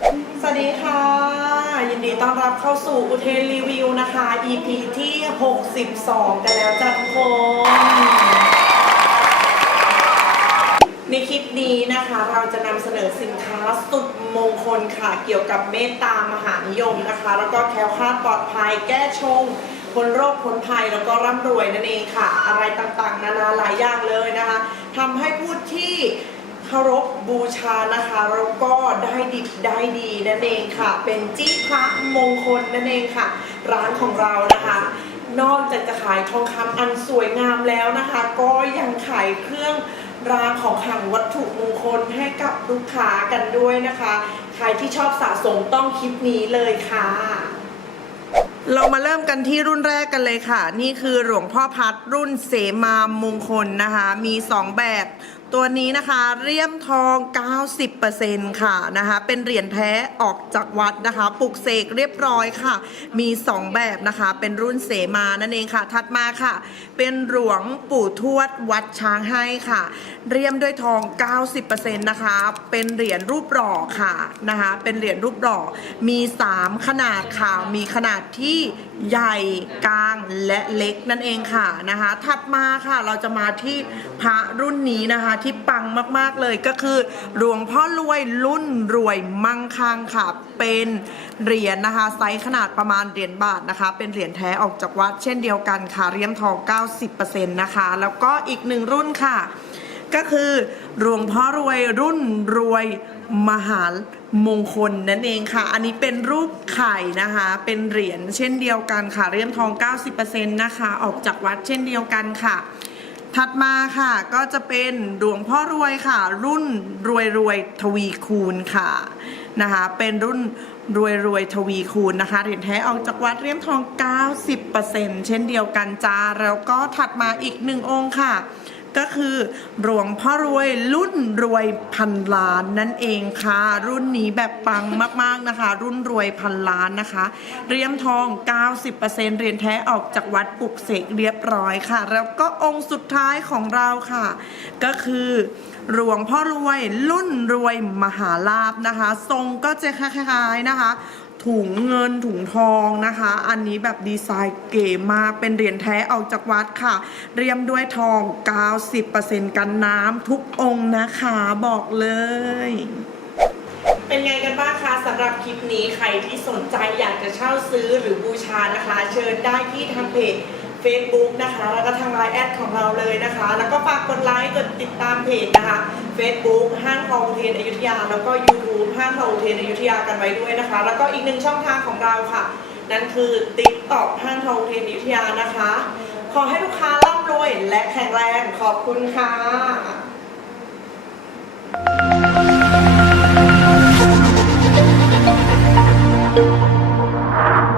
สวัสดีค่ะ ยินดีต้อนรับเข้าสู่อุเทนรีวิวนะคะ EP ที่ 62 กันแล้วจ้ะทุกคน ในคลิปนี้นะคะเราจะนำเสนอสินค้าสุดมงคลค่ะ เกี่ยวกับเมตตามหานิยมนะคะ แล้วก็แคล้วคลาดปลอดภัยแก้ชงพ้นโรคพ้นภัยแล้วก็ร่ำรวยนั่นเองค่ะ อะไรต่างๆ นานาหลายอย่างเลยนะคะทำให้ผู้ที่ เคารพบูชานะคะแล้วก็ได้ดิบได้ดีนั่นเองค่ะ เป็นจี้พระมงคลนั่นเองค่ะ ร้านของเรานะคะ นอกจากจะขายทองคำอันสวยงามแล้วนะคะ ก็ยังขายเครื่องรางของขลังวัตถุมงคลให้กับลูกค้ากันด้วยนะคะ ใครที่ชอบสะสมต้องคลิปนี้เลยค่ะ เรามาเริ่มกันที่รุ่นแรกกันเลยค่ะ นี่คือหลวงพ่อพัดรุ่นเสมามงคลนะคะ มี 2 แบบ ตัวนี้นะคะเรียมทอง 90%ค่ะนะคะ เป็นเหรียญแท้ออกจากวัดนะคะ ปลุกเสกเรียบร้อยค่ะ มี 2 แบบนะคะ เป็นรุ่นเสมานั่นเองค่ะ ถัดมาค่ะ เป็นหลวงปู่ทวดวัดช้างให้ค่ะ เรียมด้วยทอง 90%นะคะ เป็นเหรียญรูปหล่อค่ะนะคะ เป็นเหรียญรูปหล่อ มี 3 ขนาดค่ะ มีขนาดที่ใหญ่กลางและเล็กนั่นเองค่ะนะคะ ถัดมาค่ะ เราจะมาที่พระรุ่นนี้นะคะที่ปังมากๆเลยก็คือ หลวงพ่อรวยรุ่นรวยมั่งคั่งค่ะ เป็นเหรียญนะคะ ไซส์ขนาดประมาณเหรียญบาทนะคะ เป็นเหรียญแท้ออกจากวัด เช่นเดียวกันค่ะเรียมทอง 90%นะคะ แล้วก็อีกหนึ่งรุ่นค่ะ ก็คือหลวงพ่อรวยรุ่นรวยมหามงคลนั่นเองค่ะ อันนี้เป็นรูปไข่นะคะ เป็นเหรียญเช่นเดียวกันค่ะเรียญทอง 90%นะคะ ออกจากวัดเช่นเดียวกันค่ะ ถัดมาค่ะก็จะเป็นหลวงพ่อรวยค่ะ รุ่นรวยรวยทวีคูณค่ะนะคะเป็นรุ่นรวยรวยทวีคูณนะคะเหรียญแท้ออกจากวัดเรียมทอง 90%เช่นเดียวกันจ้าแล้วก็ถัดมาอีกหนึ่งองค์ค่ะ ก็คือหลวงพ่อรวยรุ่นรวยพันล้านนั่นเองค่ะ รุ่นนี้แบบปังมากๆนะคะ รุ่นรวยพันล้านนะคะเรียญทอง 90%เรียญแท้ออกจากวัดปลุกเสกเรียบร้อยค่ะ แล้วก็องค์สุดท้ายของเราค่ะ ก็คือหลวงพ่อรวยรุ่นรวยมหาลาบนะคะ ทรงก็จะคล้ายๆนะคะ ถุงเงินถุงทองนะคะ อันนี้แบบดีไซน์เก๋มากเป็นเหรียญแท้ออกจากวัดค่ะ เรียมด้วยทอง 90%กันน้ำทุกองค์นะคะบอกเลย เป็นไงกันบ้างคะสำหรับคลิปนี้ใครที่สนใจอยากจะเช่าซื้อหรือบูชานะคะ เชิญได้ที่ทางเพจ Facebook นะคะ แล้วก็ทางไลน์แอดของเราเลยนะคะ แล้วก็ฝากกดไลค์กดติดตามเพจนะคะ Facebook ห้างทองเทนอยุธยา แล้วก็ YouTube ห้างทองเทนอยุธยากันไว้ด้วยนะคะ แล้วก็อีกหนึ่งช่องทางของเราค่ะ นั่นคือ TikTok ห้างทองเทนอยุธยานะคะ ขอให้ลูกค้าร่ำรวยและแข็งแรงขอบคุณค่ะ